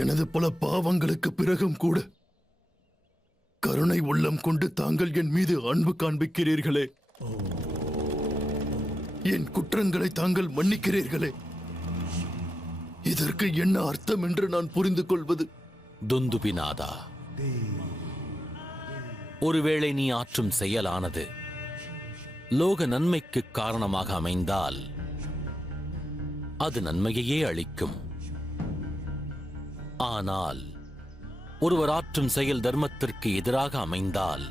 எனது பல பாவங்களுக்கு பிறகும் கூட கருணை உள்ளம் கொண்டு தாங்கள் என் மீது அன்பு காண்பிக்கிறீர்களே, என் குற்றங்களை தாங்கள் மன்னிக்கிறீர்களே, இதற்கு என்ன அர்த்தம் என்று நான் புரிந்து கொள்வது? துந்துபிநாதா, ஒருவேளை நீ ஆற்றும் செயலானது லோக நன்மைக்கு காரணமாக அமைந்தால் அது நன்மையையே அளிக்கும். ஆனால் ஒருவர் ஆற்றும் செயல் தர்மத்திற்கு எதிராக அமைந்தால்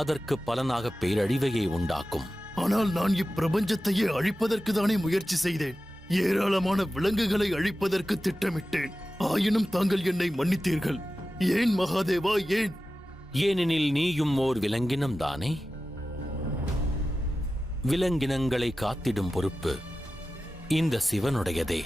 அதற்கு பலனாக பேரழிவையே உண்டாக்கும். ஆனால் நான் இப்பிரபஞ்சத்தையே அழிப்பதற்கு தானே முயற்சி செய்தேன். ஏராளமான விலங்குகளை அழிப்பதற்கு திட்டமிட்டேன். ஆயினும் தாங்கள் என்னை மன்னித்தீர்கள். ஏன் மகாதேவா, ஏன்? ஏனெனில் நீயும் ஓர் விலங்கினம் தானே. விலங்கினங்களை காத்திடும் பொறுப்பு இந்த சிவனுடையதே.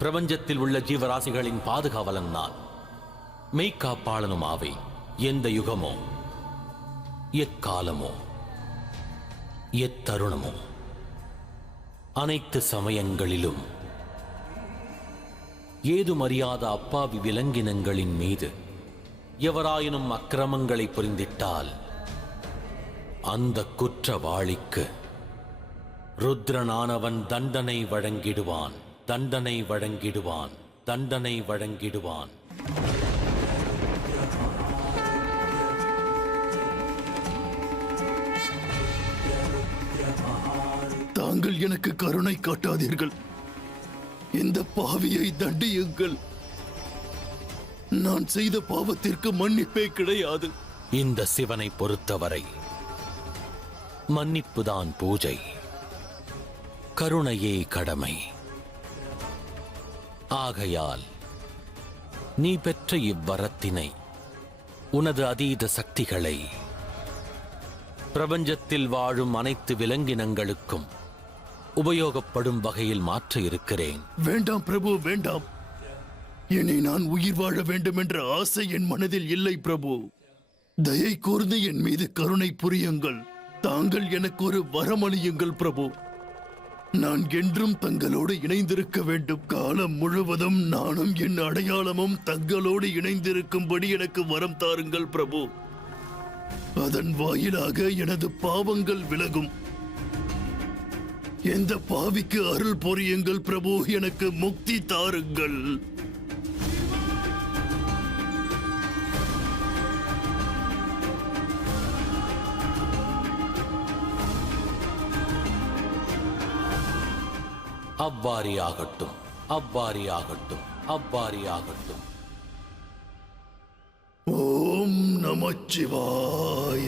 பிரபஞ்சத்தில் உள்ள ஜீவராசிகளின் பாதுகாவலன் நான், மெய்காப்பாளனும் ஆவை. எந்த யுகமோ, எக்காலமோ, எத்தருணமோ, அனைத்து சமயங்களிலும் ஏதுமறியாத அப்பாவி விலங்கினங்களின் மீது எவராயினும் அக்கிரமங்களை புரிந்திட்டால் அந்த குற்றவாளிக்கு ருத்ரனானவன் தண்டனை வழங்கிடுவான், தண்டனை வழங்கிடுவான், தண்டனை வழங்கிடுவான். தாங்கள் எனக்கு கருணை காட்டாதீர்கள். இந்த பாவியை தண்டியுங்கள். நான் செய்த பாவத்திற்கு மன்னிப்பே கிடையாது. இந்த சிவனை பொறுத்தவரை மன்னிப்புதான் பூஜை, கருணையே கடமை. ஆகையால் நீ பெற்ற இவ்வரத்தினை, உனது அதீத சக்திகளை பிரபஞ்சத்தில் வாழும் அனைத்து விலங்கினங்களுக்கும் உபயோகப்படும் வகையில் மாற்ற இருக்கிறேன். வேண்டாம் பிரபு, வேண்டாம். இனி நான் உயிர் வாழ வேண்டும் என்ற ஆசை என் மனதில் இல்லை பிரபு. தயை கூர்ந்து என் மீது கருணை புரியுங்கள். தாங்கள் எனக்கு ஒரு வரமளியுங்கள் பிரபு. நான் என்றும் தங்களோடு இணைந்திருக்க வேண்டும். காலம் முழுவதும் நானும் என் அடையாளமும் தங்களோடு இணைந்திருக்கும்படி எனக்கு வரம் தாருங்கள் பிரபு. அதன் வாயிலாக எனது பாவங்கள் விலகும். எந்த பாவிக்கு அருள் புரியுங்கள் பிரபு. எனக்கு முக்தி தாருங்கள். அவ்வாறியாகட்டும், அவ்வாறியாகட்டும், அவ்வாறியாகட்டும். ஓம் நமச்சிவாய.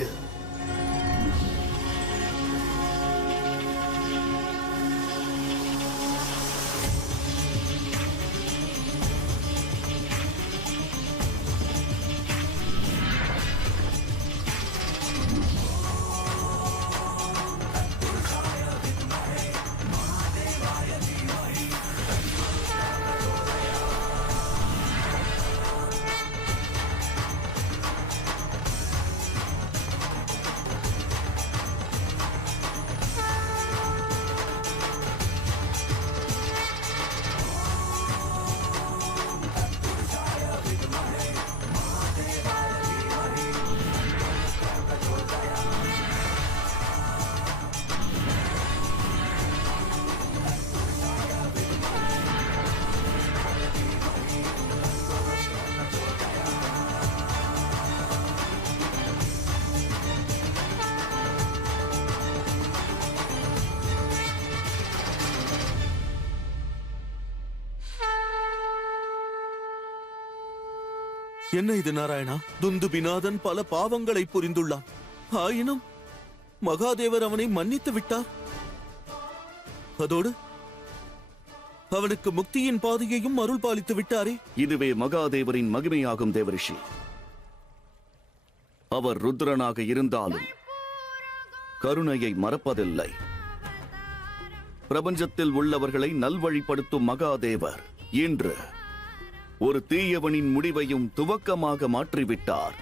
என்ன இது நாராயணா? துந்துபிநாதன் பல பாவங்களை புரிந்துள்ளான். ஆயினும் மகாதேவர் அவனை மன்னித்து விட்டார். அதோடு அவனுக்கு முக்தியின் பாதையையும் அருள் பாலித்து விட்டாரே. இதுவே மகாதேவரின் மகிமையாகும் தேவரிஷி. அவர் ருத்ரனாக இருந்தாலும் கருணையை மறப்பதில்லை. பிரபஞ்சத்தில் உள்ளவர்களை நல்வழிப்படுத்தும் மகாதேவர் இன்று ஒரு தீயவனின் முடிவையும் துவக்கமாக மாற்றிவிட்டார்.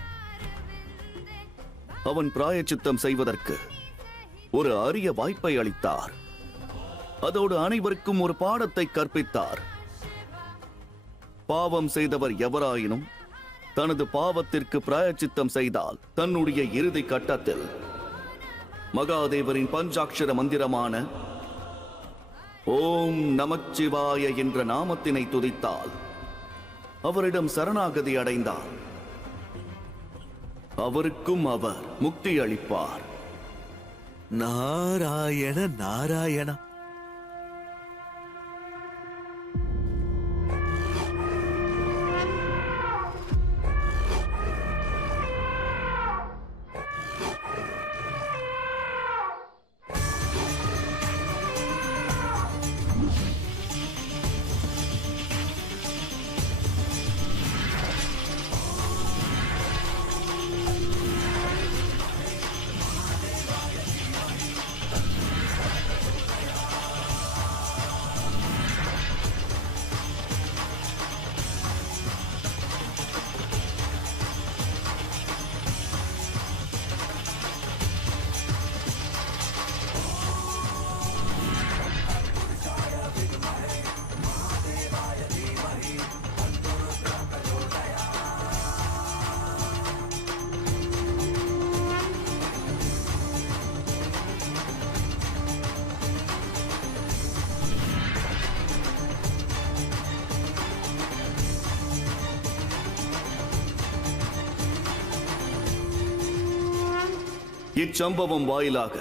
அவன் பிராயச்சித்தம் செய்வதற்கு ஒரு அரிய வாய்ப்பை அளித்தார். அதோடு அனைவருக்கும் ஒரு பாடத்தை கற்பித்தார். பாவம் செய்தவர் எவராயினும் தனது பாவத்திற்கு பிராயச்சித்தம் செய்தால் தன்னுடைய இறுதி கட்டத்தில் மகாதேவரின் பஞ்சாட்சர மந்திரமான ஓம் நமச்சிவாய என்ற நாமத்தினை துதித்தால், அவரிடம் சரணாகதி அடைந்தார், அவருக்கும் அவர் முக்தி அளிப்பார். நாராயண நாராயண. இச்சம்பவம் வாயிலாக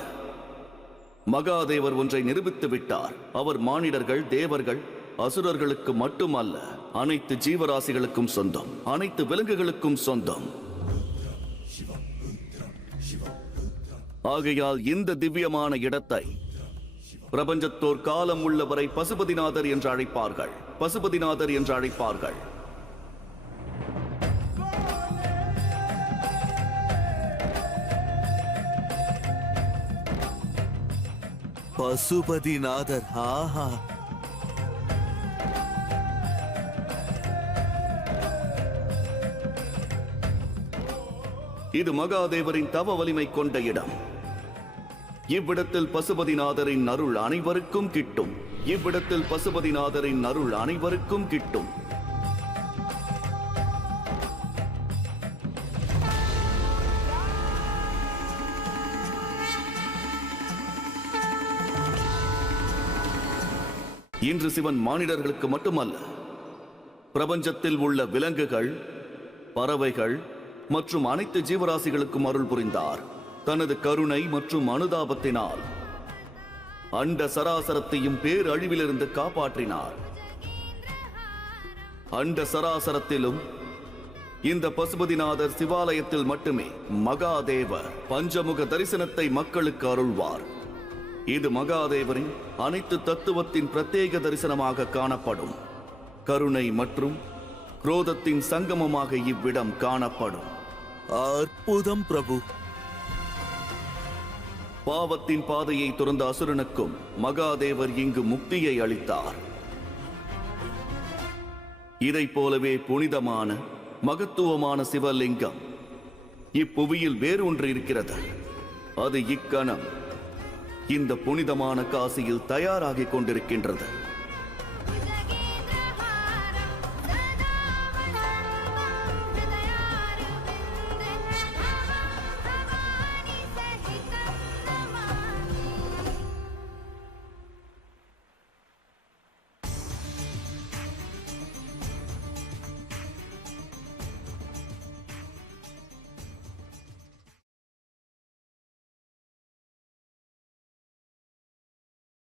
மகாதேவர் ஒன்றை நிரூபித்து விட்டார். அவர் மானிடர்கள், தேவர்கள், அசுரர்களுக்கு மட்டுமல்ல, அனைத்து ஜீவராசிகளுக்கும் சொந்தம், அனைத்து விலங்குகளுக்கும் சொந்தம். ஆகையால் இந்த திவ்யமான இடத்தை பிரபஞ்சத்தோர் காலம் உள்ளவரை பசுபதிநாதர் என்று அழைப்பார்கள். பசுபதிநாதர் என்று அழைப்பார்கள். பசுபதிநாதர். ஆஹா. இது மகாதேவரின் தவ வலிமை கொண்ட இடம். இவ்விடத்தில் பசுபதிநாதரின் அருள் அனைவருக்கும் கிட்டும். இவ்விடத்தில் பசுபதிநாதரின் அருள் அனைவருக்கும் கிட்டும். இன்று சிவன் மானிடர்களுக்கு மட்டுமல்ல, பிரபஞ்சத்தில் உள்ள விலங்குகள், பறவைகள் மற்றும் அனைத்து ஜீவராசிகளுக்கும் அருள் புரிந்தார். தனது கருணை மற்றும் அனுதாபத்தினால் அண்ட சராசரத்தையும் பேரழிவிலிருந்து காப்பாற்றினார். அண்ட சராசரத்திலும் இந்த பசுபதிநாதர் சிவாலயத்தில் மட்டுமே மகாதேவர் பஞ்சமுக தரிசனத்தை மக்களுக்கு அருள்வார். இது மகாதேவரின் அனைத்து தத்துவத்தின் பிரத்யேக தரிசனமாக காணப்படும். கருணை மற்றும் குரோதத்தின் சங்கமமாக இவ்விடம் காணப்படும். அற்புதம் பிரபு. பாவத்தின் பாதையை துறந்த அசுரனுக்கும் மகாதேவர் இங்கு முக்தியை அளித்தார். இதைப் போலவே புனிதமான மகத்துவமான சிவலிங்கம் இப்புவியில் வேறொன்று இருக்கிறது. அது இக்கணம் இந்த புனிதமான காசியில் தயாராகிக் கொண்டிருக்கின்றது.